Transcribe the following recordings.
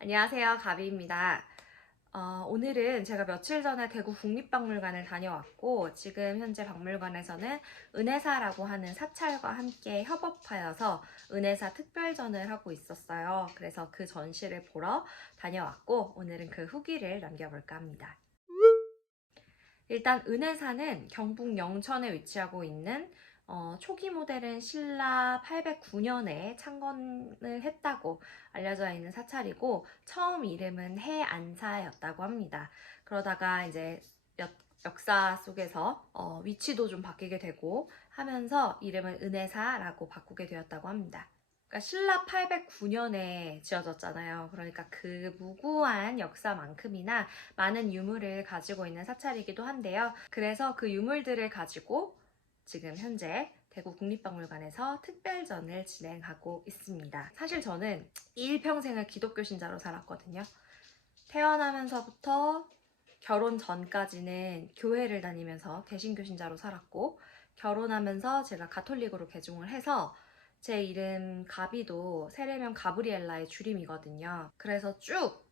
안녕하세요, 가비입니다. 오늘은 제가 며칠 전에 대구 국립박물관을 다녀왔고 지금 현재 박물관에서는 은혜사라고 하는 사찰과 함께 협업하여서 은혜사 특별전을 하고 있었어요. 그래서 그 전시를 보러 다녀왔고 오늘은 그 후기를 남겨볼까 합니다. 일단 은혜사는 경북 영천에 위치하고 있는 초기 모델은 신라 809년에 창건을 했다고 알려져 있는 사찰이고 처음 이름은 해안사였다고 합니다. 그러다가 이제 역사 속에서 위치도 좀 바뀌게 되고 하면서 이름을 은혜사라고 바꾸게 되었다고 합니다. 그러니까 신라 809년에 지어졌잖아요. 그러니까 그 무구한 역사만큼이나 많은 유물을 가지고 있는 사찰이기도 한데요. 그래서 그 유물들을 가지고 지금 현재 대구 국립박물관에서 특별전을 진행하고 있습니다. 사실 저는 일평생을 기독교 신자로 살았거든요. 태어나면서부터 결혼 전까지는 교회를 다니면서 개신교 신자로 살았고 결혼하면서 제가 가톨릭으로 개종을 해서 제 이름 가비도 세례명 가브리엘라의 줄임이거든요. 그래서 쭉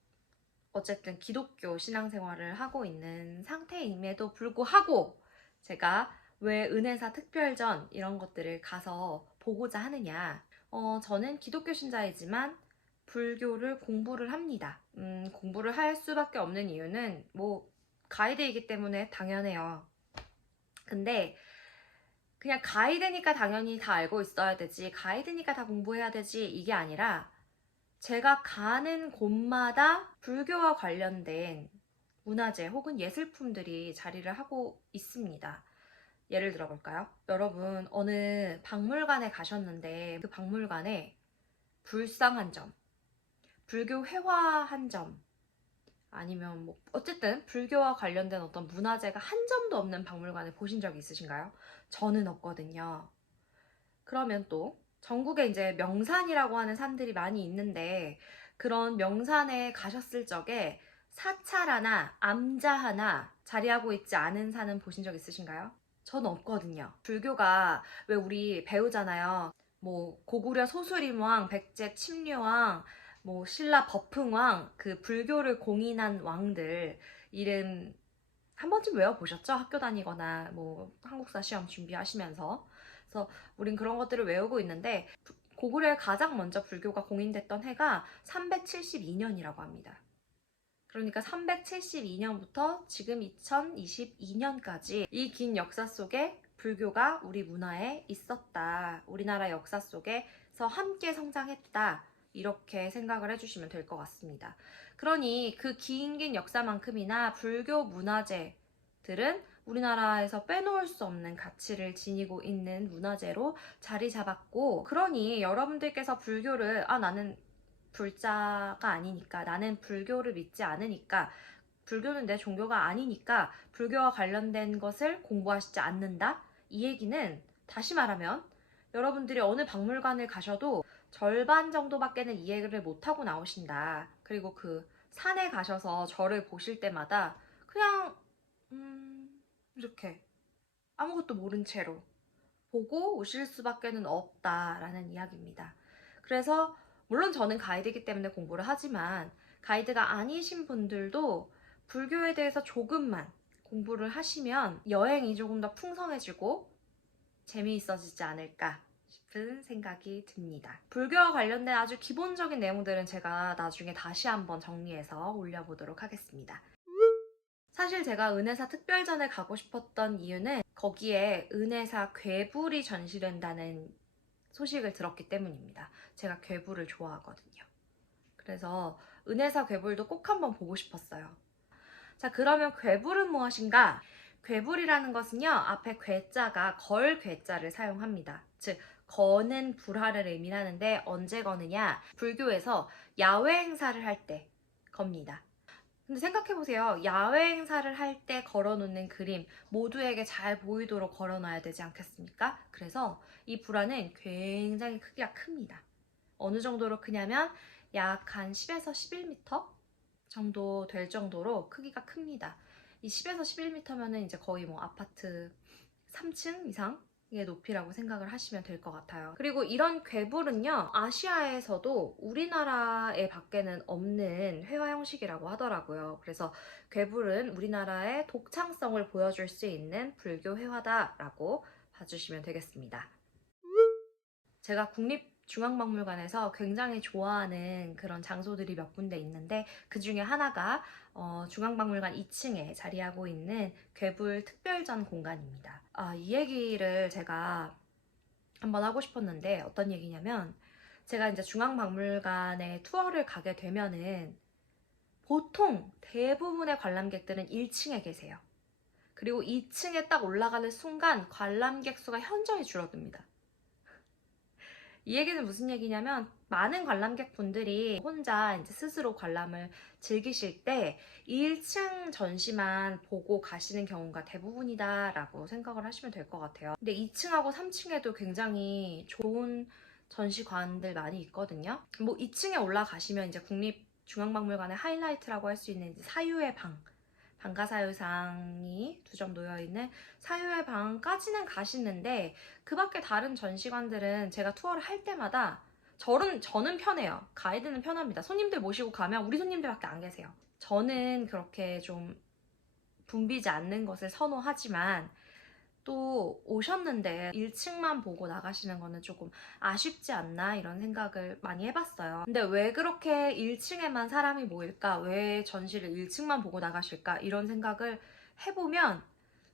어쨌든 기독교 신앙생활을 하고 있는 상태임에도 불구하고 제가 왜 은혜사 특별전 이런 것들을 가서 보고자 하느냐. 저는 기독교 신자이지만 불교를 공부를 합니다. 공부를 할 수밖에 없는 이유는 가이드이기 때문에 당연해요. 근데 그냥 가이드니까 당연히 다 알고 있어야 되지, 가이드니까 다 공부해야 되지, 이게 아니라 제가 가는 곳마다 불교와 관련된 문화재 혹은 예술품들이 자리를 하고 있습니다. 예를 들어볼까요? 여러분, 어느 박물관에 가셨는데 그 박물관에 불상 한 점, 불교 회화 한 점, 아니면 어쨌든 불교와 관련된 어떤 문화재가 한 점도 없는 박물관을 보신 적이 있으신가요? 저는 없거든요. 그러면 또 전국에 이제 명산이라고 하는 산들이 많이 있는데 그런 명산에 가셨을 적에 사찰 하나, 암자 하나 자리하고 있지 않은 산은 보신 적 있으신가요? 저는 없거든요. 불교가 왜 우리 배우잖아요. 고구려 소수림왕, 백제 침류왕, 신라 법흥왕, 그 불교를 공인한 왕들 이름 한 번쯤 외워보셨죠? 학교 다니거나 한국사 시험 준비하시면서. 그래서 우린 그런 것들을 외우고 있는데 고구려에 가장 먼저 불교가 공인됐던 해가 372년이라고 합니다. 그러니까 372년부터 지금 2022년까지 이 긴 역사 속에 불교가 우리 문화에 있었다. 우리나라 역사 속에서 함께 성장했다. 이렇게 생각을 해주시면 될 것 같습니다. 그러니 그 긴 역사만큼이나 불교 문화재들은 우리나라에서 빼놓을 수 없는 가치를 지니고 있는 문화재로 자리 잡았고, 그러니 여러분들께서 불교를 나는 불자가 아니니까, 나는 불교를 믿지 않으니까, 불교는 내 종교가 아니니까 불교와 관련된 것을 공부하시지 않는다? 이 얘기는 다시 말하면 여러분들이 어느 박물관을 가셔도 절반 정도밖에는 이해를 못하고 나오신다. 그리고 그 산에 가셔서 절을 보실 때마다 그냥 이렇게 아무것도 모른 채로 보고 오실 수밖에는 없다라는 이야기입니다. 그래서 물론 저는 가이드이기 때문에 공부를 하지만 가이드가 아니신 분들도 불교에 대해서 조금만 공부를 하시면 여행이 조금 더 풍성해지고 재미있어지지 않을까 싶은 생각이 듭니다. 불교와 관련된 아주 기본적인 내용들은 제가 나중에 다시 한번 정리해서 올려보도록 하겠습니다. 사실 제가 은혜사 특별전에 가고 싶었던 이유는 거기에 은혜사 괴불이 전시된다는 소식을 들었기 때문입니다. 제가 괴불을 좋아하거든요. 그래서 은혜사 괴불도 꼭 한번 보고 싶었어요. 자, 그러면 괴불은 무엇인가? 괴불이라는 것은요, 앞에 괴자가 걸 괴자를 사용합니다. 즉, 거는 불화를 의미하는데 언제 거느냐? 불교에서 야외 행사를 할 때 겁니다. 근데 생각해보세요. 야외 행사를 할 때 걸어놓는 그림 모두에게 잘 보이도록 걸어놔야 되지 않겠습니까? 그래서 이 불화는 굉장히 크기가 큽니다. 어느 정도로 크냐면 약 한 10에서 11m 정도 될 정도로 크기가 큽니다. 이 10에서 11m면은 이제 거의 아파트 3층 이상 높이라고 생각을 하시면 될 것 같아요. 그리고 이런 궤불은요, 아시아에서도 우리나라에 밖에는 없는 회화 형식이라고 하더라고요. 그래서 궤불은 우리나라의 독창성을 보여줄 수 있는 불교 회화다라고 봐주시면 되겠습니다. 제가 국립중앙박물관에서 굉장히 좋아하는 그런 장소들이 몇 군데 있는데, 그 중에 하나가 중앙박물관 2층에 자리하고 있는 궤불 특별전 공간입니다. 이 얘기를 제가 한번 하고 싶었는데, 어떤 얘기냐면, 제가 이제 중앙박물관에 투어를 가게 되면은 보통 대부분의 관람객들은 1층에 계세요. 그리고 2층에 딱 올라가는 순간 관람객 수가 현저히 줄어듭니다. 이 얘기는 무슨 얘기냐면, 많은 관람객 분들이 혼자 이제 스스로 관람을 즐기실 때 1층 전시만 보고 가시는 경우가 대부분이다라고 생각을 하시면 될 것 같아요. 근데 2층하고 3층에도 굉장히 좋은 전시관들 많이 있거든요. 뭐 2층에 올라가시면 이제 국립중앙박물관의 하이라이트라고 할 수 있는 이제 사유의 방, 방가사유상이 2점 놓여있는 사유의 방까지는 가시는데, 그 밖에 다른 전시관들은 제가 투어를 할 때마다 저는 편해요. 가이드는 편합니다. 손님들 모시고 가면 우리 손님들밖에 안 계세요. 저는 그렇게 좀 붐비지 않는 것을 선호하지만, 또 오셨는데 1층만 보고 나가시는 거는 조금 아쉽지 않나 이런 생각을 많이 해봤어요. 근데 왜 그렇게 1층에만 사람이 모일까? 왜 전시를 1층만 보고 나가실까? 이런 생각을 해보면,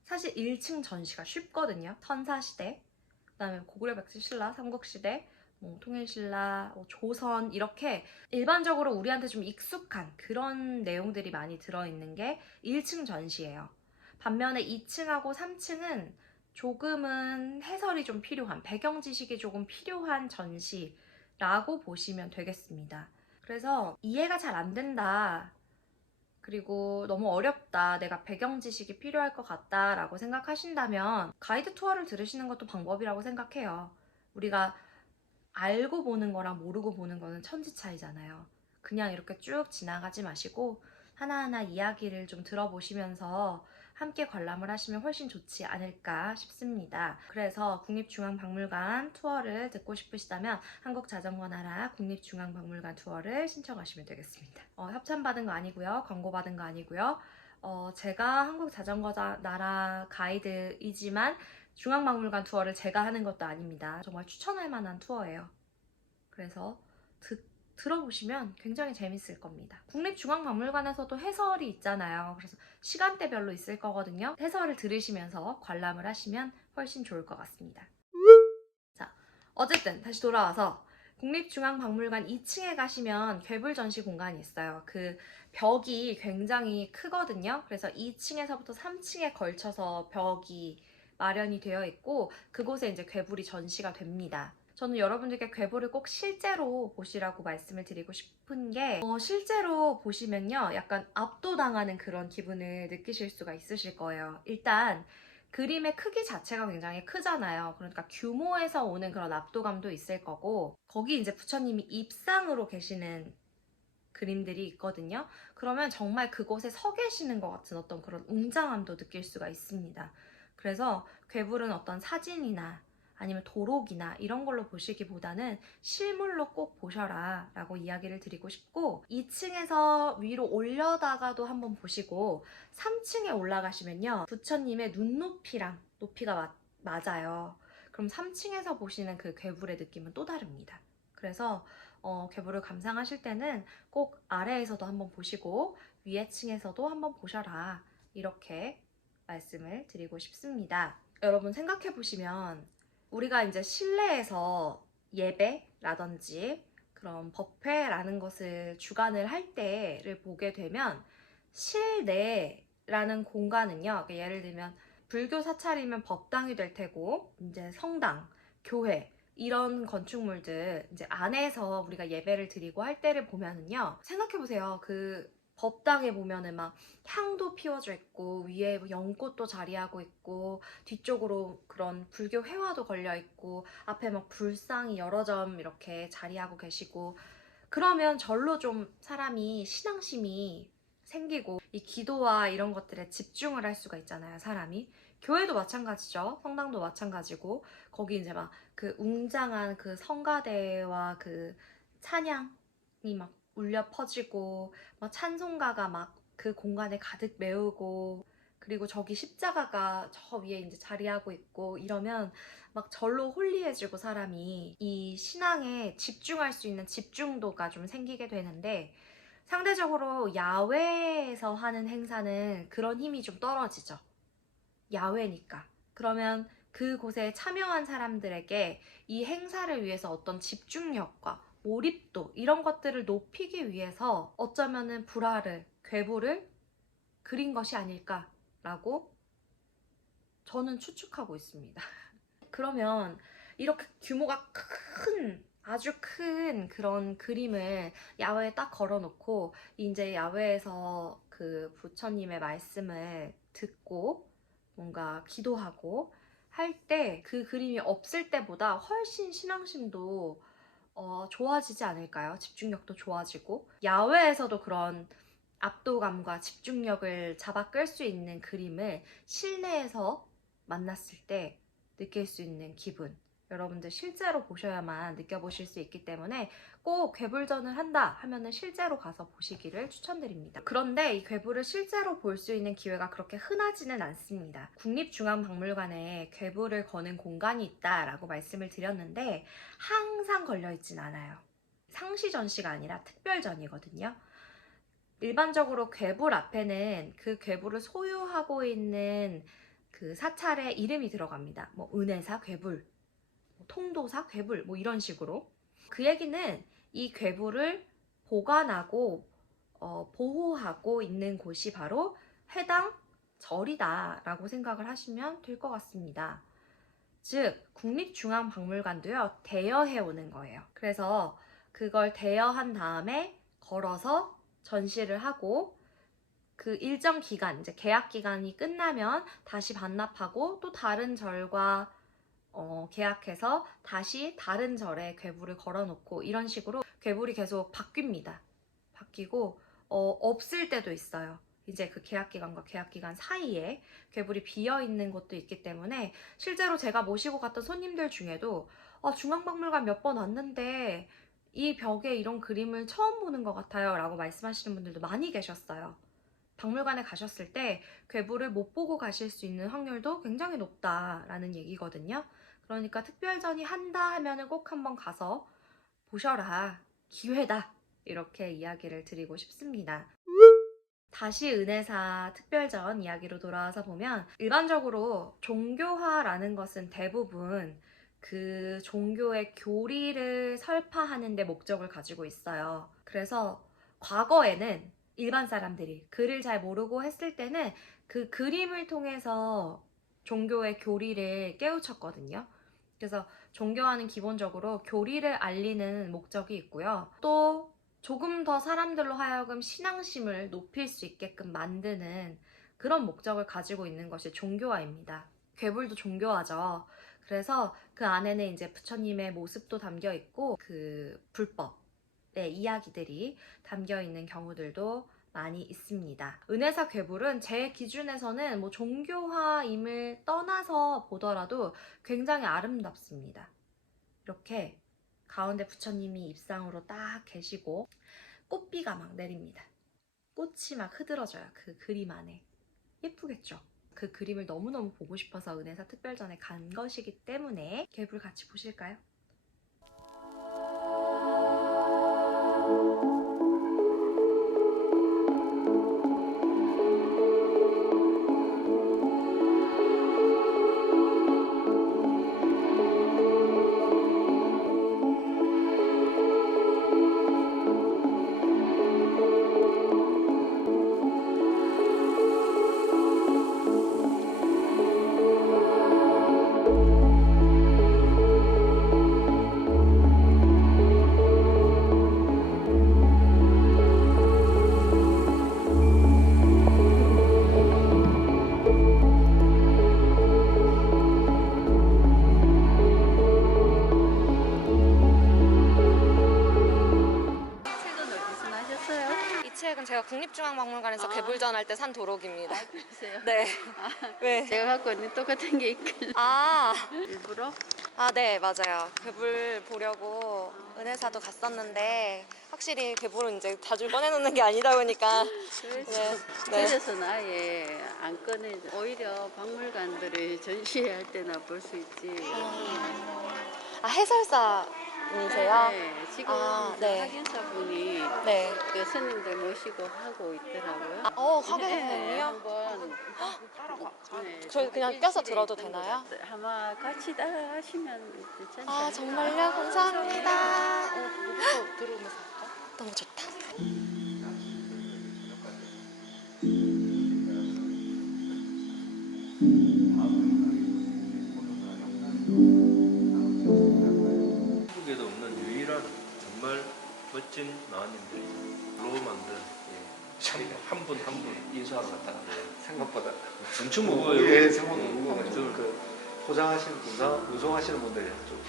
사실 1층 전시가 쉽거든요. 선사시대, 그다음에 고구려 백제신라, 삼국시대, 뭐 통일신라, 조선, 이렇게 일반적으로 우리한테 좀 익숙한 그런 내용들이 많이 들어있는 게 1층 전시예요. 반면에 2층하고 3층은 조금은 해설이 좀 필요한, 배경 지식이 조금 필요한 전시라고 보시면 되겠습니다. 그래서 이해가 잘 안 된다, 그리고 너무 어렵다, 내가 배경 지식이 필요할 것 같다 라고 생각하신다면 가이드 투어를 들으시는 것도 방법이라고 생각해요. 우리가 알고 보는 거랑 모르고 보는 거는 천지 차이잖아요. 그냥 이렇게 쭉 지나가지 마시고 하나하나 이야기를 좀 들어보시면서 함께 관람을 하시면 훨씬 좋지 않을까 싶습니다. 그래서 국립중앙박물관 투어를 듣고 싶으시다면 한국자전거나라 국립중앙박물관 투어를 신청하시면 되겠습니다. 협찬받은 거 아니고요. 광고받은 거 아니고요. 제가 한국자전거나라 가이드이지만 중앙박물관 투어를 제가 하는 것도 아닙니다. 정말 추천할 만한 투어예요. 그래서 들어보시면 굉장히 재밌을 겁니다. 국립중앙박물관에서도 해설이 있잖아요. 그래서 시간대별로 있을 거거든요. 해설을 들으시면서 관람을 하시면 훨씬 좋을 것 같습니다. 자, 어쨌든 다시 돌아와서 국립중앙박물관 2층에 가시면 궤불 전시 공간이 있어요. 그 벽이 굉장히 크거든요. 그래서 2층에서부터 3층에 걸쳐서 벽이 마련이 되어 있고, 그곳에 이제 궤불이 전시가 됩니다. 저는 여러분들께 궤불을 꼭 실제로 보시라고 말씀을 드리고 싶은 게, 실제로 보시면요, 약간 압도당하는 그런 기분을 느끼실 수가 있으실 거예요. 일단 그림의 크기 자체가 굉장히 크잖아요. 그러니까 규모에서 오는 그런 압도감도 있을 거고, 거기 이제 부처님이 입상으로 계시는 그림들이 있거든요. 그러면 정말 그곳에 서 계시는 것 같은 어떤 그런 웅장함도 느낄 수가 있습니다. 그래서 궤불은 어떤 사진이나 아니면 도록이나 이런 걸로 보시기보다는 실물로 꼭 보셔라 라고 이야기를 드리고 싶고, 2층에서 위로 올려다가도 한번 보시고 3층에 올라가시면요, 부처님의 눈높이랑 높이가 맞아요. 그럼 3층에서 보시는 그 궤불의 느낌은 또 다릅니다. 그래서 궤불을 감상하실 때는 꼭 아래에서도 한번 보시고 위에 층에서도 한번 보셔라, 이렇게 말씀을 드리고 싶습니다. 여러분 생각해 보시면, 우리가 이제 실내에서 예배라든지 그런 법회라는 것을 주관을 할 때를 보게 되면, 실내라는 공간은요, 그러니까 예를 들면 불교 사찰이면 법당이 될 테고, 이제 성당, 교회, 이런 건축물들 이제 안에서 우리가 예배를 드리고 할 때를 보면은요, 생각해보세요. 그 법당에 보면은 막 향도 피워져 있고, 위에 연꽃도 자리하고 있고, 뒤쪽으로 그런 불교 회화도 걸려 있고, 앞에 막 불상이 여러 점 이렇게 자리하고 계시고, 그러면 절로 좀 사람이 신앙심이 생기고 이 기도와 이런 것들에 집중을 할 수가 있잖아요, 사람이. 교회도 마찬가지죠. 성당도 마찬가지고 거기 이제 막 그 웅장한 그 성가대와 그 찬양이 막 울려 퍼지고 막 찬송가가 막 그 공간에 가득 메우고 그리고 저기 십자가가 저 위에 이제 자리하고 있고 이러면 막 절로 홀리해지고 사람이 이 신앙에 집중할 수 있는 집중도가 좀 생기게 되는데 상대적으로 야외에서 하는 행사는 그런 힘이 좀 떨어지죠. 야외니까. 그러면 그곳에 참여한 사람들에게 이 행사를 위해서 어떤 집중력과 몰입도 이런 것들을 높이기 위해서 어쩌면은 불화를, 괴부를 그린 것이 아닐까라고 저는 추측하고 있습니다. 그러면 이렇게 규모가 큰 아주 큰 그런 그림을 야외에 딱 걸어놓고 이제 야외에서 그 부처님의 말씀을 듣고 뭔가 기도하고 할 때 그 그림이 없을 때보다 훨씬 신앙심도 좋아지지 않을까요? 집중력도 좋아지고 야외에서도 그런 압도감과 집중력을 잡아 끌 수 있는 그림을 실내에서 만났을 때 느낄 수 있는 기분 여러분들 실제로 보셔야만 느껴보실 수 있기 때문에 꼭 괴불전을 한다 하면은 실제로 가서 보시기를 추천드립니다. 그런데 이 괴불을 실제로 볼 수 있는 기회가 그렇게 흔하지는 않습니다. 국립중앙박물관에 괴불을 거는 공간이 있다라고 말씀을 드렸는데 항상 걸려있진 않아요. 상시 전시가 아니라 특별전이거든요. 일반적으로 괴불 앞에는 그 괴불을 소유하고 있는 그 사찰의 이름이 들어갑니다. 뭐 은혜사 괴불, 통도사 괴불 뭐 이런 식으로. 그 얘기는 이 괴불을 보관하고 보호하고 있는 곳이 바로 해당 절이다라고 생각을 하시면 될 것 같습니다. 즉 국립중앙박물관도요 대여해 오는 거예요. 그래서 그걸 대여한 다음에 걸어서 전시를 하고 그 일정 기간, 이제 계약 기간이 끝나면 다시 반납하고 또 다른 절과 계약해서 다시 다른 절에 괴불을 걸어놓고 이런 식으로 괴불이 계속 바뀝니다. 바뀌고 없을 때도 있어요. 이제 그 계약기간과 계약기간 사이에 괴불이 비어있는 곳도 있기 때문에 실제로 제가 모시고 갔던 손님들 중에도 중앙박물관 몇 번 왔는데 이 벽에 이런 그림을 처음 보는 것 같아요 라고 말씀하시는 분들도 많이 계셨어요. 박물관에 가셨을 때 괴불을 못 보고 가실 수 있는 확률도 굉장히 높다라는 얘기거든요. 그러니까 특별전이 한다 하면은 꼭 한번 가서 보셔라. 기회다. 이렇게 이야기를 드리고 싶습니다. 다시 은혜사 특별전 이야기로 돌아와서 보면 일반적으로 종교화라는 것은 대부분 그 종교의 교리를 설파하는 데 목적을 가지고 있어요. 그래서 과거에는 일반 사람들이 글을 잘 모르고 했을 때는 그 그림을 통해서 종교의 교리를 깨우쳤거든요. 그래서 종교화는 기본적으로 교리를 알리는 목적이 있고요. 또 조금 더 사람들로 하여금 신앙심을 높일 수 있게끔 만드는 그런 목적을 가지고 있는 것이 종교화입니다. 괴불도 종교화죠. 그래서 그 안에는 이제 부처님의 모습도 담겨 있고 그 불법의 이야기들이 담겨 있는 경우들도 많이 있습니다. 은혜사 괴불은 제 기준에서는 뭐 종교화임을 떠나서 보더라도 굉장히 아름답습니다. 이렇게 가운데 부처님이 입상으로 딱 계시고 꽃비가 막 내립니다. 꽃이 막 흐드러져요. 그 그림 안에. 예쁘겠죠? 그 그림을 너무너무 보고 싶어서 은혜사 특별전에 간 것이기 때문에 괴불 같이 보실까요? 이 책은 제가 국립중앙박물관에서 개불전 때 산 도록입니다. 그러세요? 네. 왜? 제가 갖고 있는 똑같은 게 있길래 아, 일부러? 네, 맞아요. 괴물 보려고 은혜사도 갔었는데 확실히 괴물은 이제 자주 꺼내놓는 게 아니다 보니까 그래서, 네. 그래서는 아예 안 꺼내죠. 오히려 박물관들이 전시할 때나 볼 수 있지. 해설사님이세요? 네, 지금 네. 학연사분이 네. 그 스님들 모시고 하고 있더라고요. 화계선생님이요? 한번 저희 그냥 껴서 들어도 되나요? 아마 같이 따라가시면 괜찮지 않을까? 정말요? 감사합니다. 들어오면서 할까? 너무 좋다. 한국에도 없는 유일한 정말 멋진 나은님들이로 만든 한 분 한 분 인수하러 갔다가 생각보다 엄청 무거워요. 예, 생각보다 무거워가지고 그 포장하시는 분과 운송하시는 분들이 좀